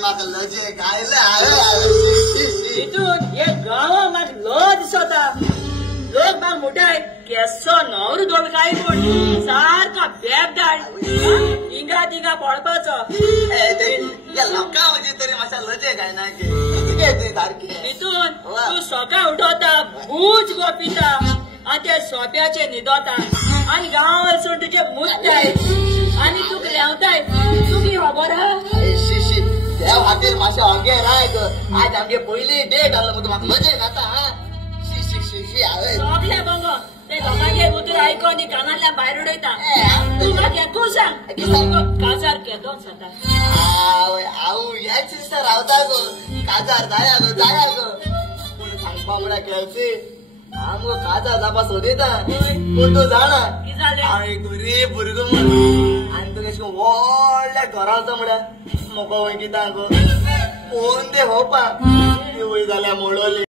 म्हाका लजे गायले तितून हे गांव म्हाका लो दिसता लोक म्हाका मुठाय केसो नवरो दोन काय कोण सारका बेबदाड हिंगा तिंगा पळपाचो या लोकां म्हणजे तरी मातशा लजे गायना की सारकी तितून तू सकाळ उठवता भूज गो पिता आणि त्या सोप्याचे न्हिदोता आणि गांव वचून तुजे मुतताय आणि तुक लेवताय तुमी खबर शिशी त्या खातीर मातशें ओगे राय ग आज आमगे पयली डेट आसलो म्हणून म्हाका लजे जाता हा शिशी शिशी हांवें सगळे बंगो ते लोकांचे उतर आयकोन ती कानांतल्यान भायर उडयता तू म्हाका एकूच सांग काजार केदोन जाता हांव ह्याच दिसता रावता गो काजार जाया गो पूण सांगपा म्हळ्यार केळची आमगो काजार जावपा सोदयता पूण तूं जाणा हांव एक गरीब भुरगो म्हूण आनी तुका अशें व्हडल्या घरा वता म्हळ्यार म्हाका वय कित्याक गो पळोवन ते होवपाक ती वय जाल्यार मोडोली